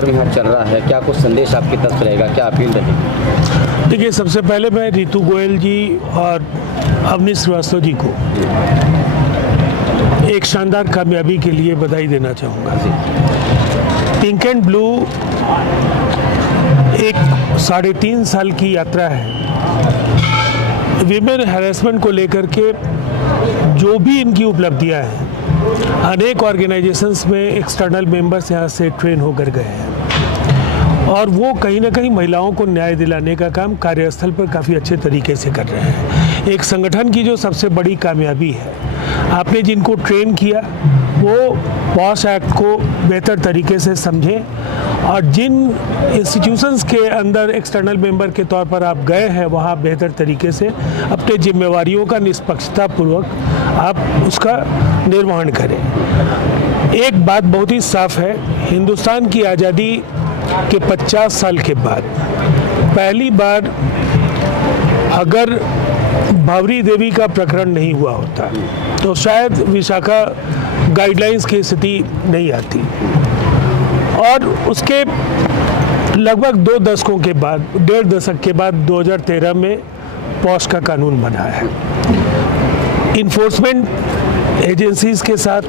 कार्यक्रम यहाँ चल रहा है, क्या कुछ संदेश आपकी तरफ रहेगा, क्या अपील रहेगी? देखिए, सबसे पहले मैं रितु गोयल जी और अवनीश श्रीवास्तव जी को एक शानदार कामयाबी के लिए बधाई देना चाहूँगा। पिंक एंड ब्लू एक 3.5 साल की यात्रा है। विमेन हैरेसमेंट को लेकर के जो भी इनकी उपलब्धियां हैं, अनेक ऑर्गेनाइजेशंस में एक्सटर्नल मेंबर्स यहाँ से ट्रेन होकर गए हैं और वो कहीं ना कहीं महिलाओं को न्याय दिलाने का काम कार्यस्थल पर काफ़ी अच्छे तरीके से कर रहे हैं। एक संगठन की जो सबसे बड़ी कामयाबी है, आपने जिनको ट्रेन किया वो पॉश एक्ट को बेहतर तरीके से समझें और जिन इंस्टीट्यूशंस के अंदर एक्सटर्नल मेंबर के तौर पर आप गए हैं वहाँ बेहतर तरीके से अपने जिम्मेवारियों का निष्पक्षतापूर्वक आप उसका निर्वहन करें। एक बात बहुत ही साफ है, हिंदुस्तान की आज़ादी के 50 साल के बाद पहली बार अगर भावरी देवी का प्रकरण नहीं हुआ होता तो शायद विशाखा गाइडलाइंस की स्थिति नहीं आती और उसके लगभग 2 दशकों के बाद, 1.5 दशक के बाद 2013 में पॉश का कानून बना है। इन्फोर्समेंट एजेंसीज के साथ,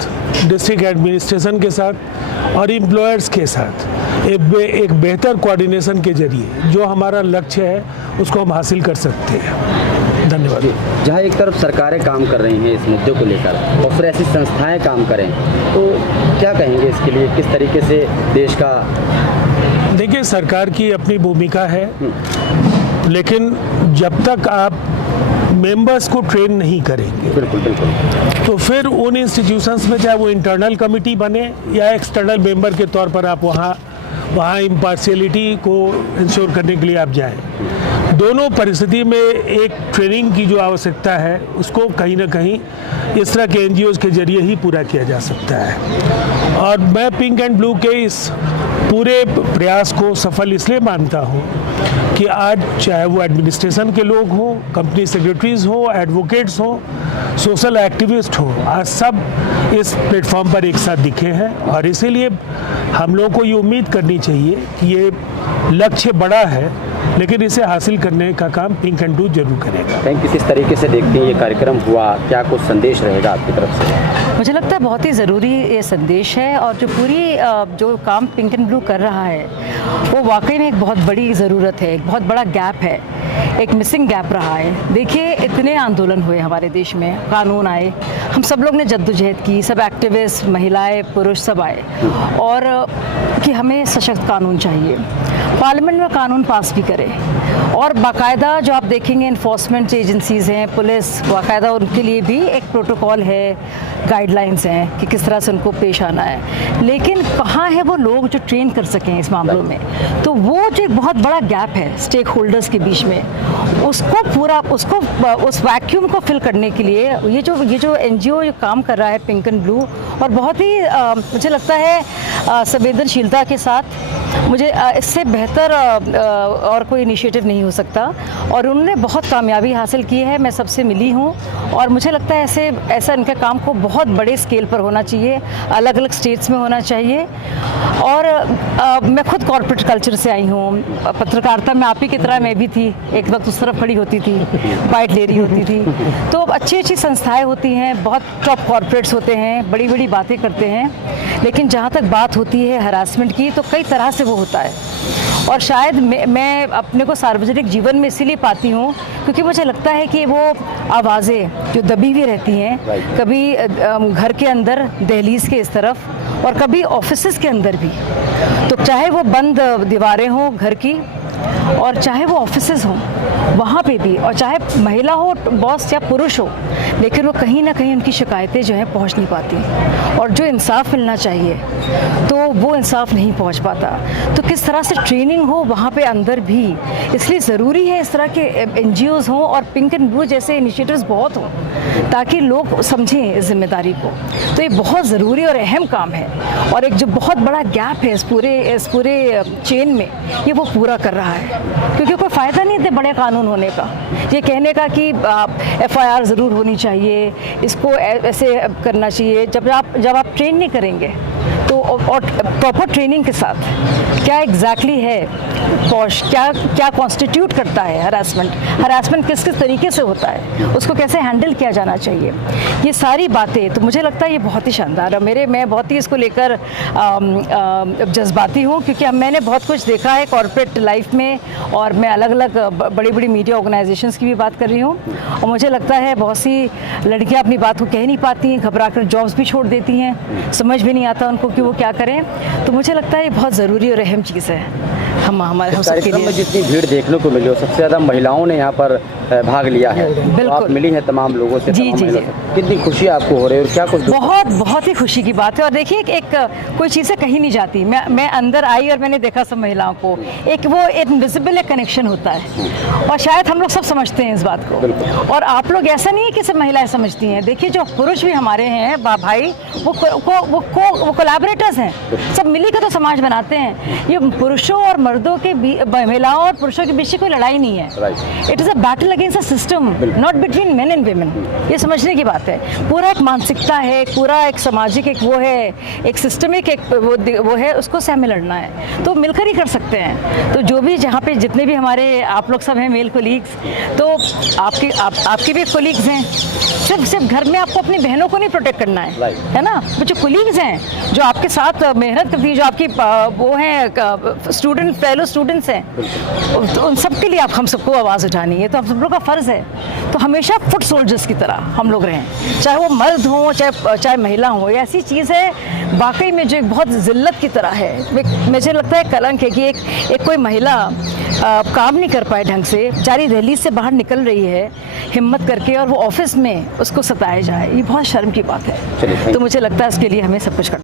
डिस्ट्रिक्ट एडमिनिस्ट्रेशन के साथ और एम्प्लॉयर्स के साथ एक बेहतर कोऑर्डिनेशन के जरिए जो हमारा लक्ष्य है उसको हम हासिल कर सकते हैं। धन्यवाद। जहाँ एक तरफ सरकारें काम कर रही हैं इस मुद्दे को लेकर और फिर ऐसी संस्थाएं काम करें, तो क्या कहेंगे इसके लिए, किस तरीके से देश का? देखिए, सरकार की अपनी भूमिका है, लेकिन जब तक आप मेंबर्स को ट्रेन नहीं करेंगे, बिल्कुल बिल्कुल, तो फिर उन इंस्टीट्यूशंस में चाहे वो इंटरनल कमेटी बने या एक्सटर्नल मेंबर के तौर पर आप वहाँ इम्पार्शियलिटी को इंश्योर करने के लिए आप जाएं। दोनों परिस्थिति में एक ट्रेनिंग की जो आवश्यकता है उसको कहीं ना कहीं इस तरह के एनजीओज के जरिए ही पूरा किया जा सकता है और मैं पिंक एंड ब्लू के इस पूरे प्रयास को सफल इसलिए मानता हूँ कि आज चाहे वो एडमिनिस्ट्रेशन के लोग हों, कंपनी सेक्रेटरीज हों, एडवोकेट्स हों, सोशल एक्टिविस्ट हों, आज सब इस प्लेटफॉर्म पर एक साथ दिखे हैं और इसीलिए हम लोगों को ये उम्मीद करनी चाहिए कि ये लक्ष्य बड़ा है लेकिन इसे हासिल करने का काम पिंक एंड ब्लू जरूर करेगा। Thank you. किस तरीके से देखते हैं ये कार्यक्रम हुआ, क्या कुछ संदेश रहेगा आपकी तरफ से? मुझे लगता है बहुत ही ज़रूरी ये संदेश है और जो काम पिंक एंड ब्लू कर रहा है वो वाकई में एक बहुत बड़ी ज़रूरत है, एक बहुत बड़ा गैप है, एक मिसिंग गैप रहा है। देखिए, इतने आंदोलन हुए हमारे देश में, कानून आए, हम सब लोग ने जद्दोजहद की, सब एक्टिविस्ट, महिलाएं, पुरुष सब आए और कि हमें सशक्त कानून चाहिए, पार्लियामेंट में कानून पास भी करे और बाकायदा जो आप देखेंगे इन्फोर्समेंट एजेंसीज़ हैं, पुलिस, बाकायदा उनके लिए भी एक प्रोटोकॉल है, गाइडलाइंस हैं कि किस तरह से उनको पेश आना है। लेकिन कहाँ है वो लोग जो ट्रेन कर सकें इस मामलों में? तो वो जो एक बहुत बड़ा गैप है स्टेक होल्डर्स के बीच में, उस वैक्यूम को फिल करने के लिए ये जो एनजीओ जो काम कर रहा है पिंक एंड ब्लू और बहुत ही मुझे लगता है संवेदनशीलता के साथ, मुझे इससे बेहतर और कोई इनिशिएटिव नहीं हो सकता और उन्होंने बहुत कामयाबी हासिल की है। मैं सबसे मिली हूँ और मुझे लगता है ऐसा इनके काम को बहुत बड़े स्केल पर होना चाहिए, अलग अलग स्टेट्स में होना चाहिए। और मैं खुद कॉर्पोरेट कल्चर से आई हूँ, पत्रकारिता में आप ही की तरह मैं भी थी, एक वक्त उस तरफ खड़ी होती थी, बाइट ले रही होती थी। तो अच्छी संस्थाएं होती हैं, बहुत टॉप कॉर्पोरेट्स होते हैं, बड़ी बड़ी बातें करते हैं, लेकिन जहाँ तक बात होती है हरासमेंट की तो कई तरह से वो होता है और शायद मैं अपने को सार्वजनिक जीवन में इसीलिए पाती हूँ क्योंकि मुझे लगता है कि वो आवाज़ें जो दबी हुई रहती हैं, कभी घर के अंदर दहलीज के इस तरफ और कभी ऑफिसेज के अंदर भी, तो चाहे वो बंद दीवारें हों घर की और चाहे वो ऑफिसेज हों वहाँ पे भी, और चाहे महिला हो बॉस या पुरुष हो, लेकिन वो कहीं ना कहीं उनकी शिकायतें जो हैं पहुँच नहीं पाती और जो इंसाफ मिलना चाहिए तो वो इंसाफ नहीं पहुँच पाता। तो किस तरह से ट्रेनिंग हो वहाँ पे अंदर भी, इसलिए ज़रूरी है इस तरह के एनजीओज़ हों और पिंक एंड ब्लू जैसे इनिशिएटिव्स बहुत हों ताकि लोग समझें इस जिम्मेदारी को। तो ये बहुत ज़रूरी और अहम काम है और एक जो बहुत बड़ा गैप है इस पूरे चेन में, ये वो पूरा कर रहा है क्योंकि कोई फ़ायदा नहीं थे बड़े कानून होने का, ये कहने का कि FIR ज़रूर होनी चाहिए, इसको ऐसे करना चाहिए। जब आप ट्रेन नहीं करेंगे तो और प्रॉपर ट्रेनिंग के साथ क्या एग्जैक्टली है पॉश, क्या क्या कॉन्स्टिट्यूट करता है हरासमेंट किस किस तरीके से होता है, उसको कैसे हैंडल किया जाना चाहिए, ये सारी बातें, तो मुझे लगता है ये बहुत ही शानदार है। मैं बहुत ही इसको लेकर जज्बाती हूँ, क्योंकि मैंने बहुत कुछ देखा है कॉर्पोरेट लाइफ में, और मैं अलग अलग बड़ी बड़ी मीडिया ऑर्गेनाइजेशंस की भी बात कर रही हूँ, और मुझे लगता है बहुत सी लड़कियाँ अपनी बात को कह नहीं पाती हैं, घबरा कर जॉब्स भी छोड़ देती हैं, समझ भी नहीं आता उनको कि वो क्या करें। तो मुझे लगता है ये बहुत ज़रूरी और अहम चीज़ है हम सबके कार्यक्रम लिए। में जितनी भीड़ देखने को मिली, सबसे ज़्यादा महिलाओं ने यहाँ पर भाग लिया है। तो आप मिली हैं तमाम लोगों से, जी, तमाम जी, महिलाओं जी। से। कितनी खुशी आपको हो रही है और क्या कुछ बहुत ही खुशी की बात है। और देखिए एक कोई चीज़ें कहीं नहीं जाती। मैं अंदर आई और मैंने देखा सब महिलाओं को, एक वो इनविजिबल एक कनेक्शन होता है, और शायद हम लोग सब समझते हैं इस बात को। और आप लोग, ऐसा नहीं है कि सब महिलाएं समझती हैं। देखिए जो पुरुष भी हमारे हैं भाई, वो कोलैबोरेटर्स हैं, सब मिलकर तो समाज बनाते हैं। ये पुरुषों और मर्दों के महिलाओं और पुरुषों के बीच कोई लड़ाई नहीं है। It is a battle against a system, not between main and women. ये समझने की बात है। पूरा एक मानसिकता है, पूरा एक सामाजिक एक वो है, एक सिस्टमिक एक वो है, उसको से हमें लड़ना है, तो मिलकर ही कर सकते हैं। तो जो भी जहाँ पे जितने भी हमारे आप लोग सब हैं मेल कोलीग्स, तो आपके भी कोलीग्स हैं। सिर्फ घर में आपको अपनी बहनों को नहीं प्रोटेक्ट करना है ना। वो जो कोलीग्स हैं जो आपके साथ मेहनत करती हैं, जो आपकी वो हैं स्टूडेंट, फेलो स्टूडेंट्स हैं, तो उन सब के लिए हम सबको आवाज़ उठानी है। तो हम सब लोग का फ़र्ज़ है, तो हमेशा फुट सोल्जर्स की तरह हम लोग रहें, चाहे वो मर्द हों चाहे महिला हो। ये ऐसी चीज़ है वाकई में जो एक बहुत ज़िल्लत की तरह है। मुझे लगता है कलंक है कि एक कोई महिला काम नहीं कर पाए ढंग से, बेचारी दहलीज से बाहर निकल रही है हिम्मत करके, और वो ऑफिस में उसको सताया जाए, ये बहुत शर्म की बात है। तो मुझे लगता है इसके लिए हमें सब कुछ करना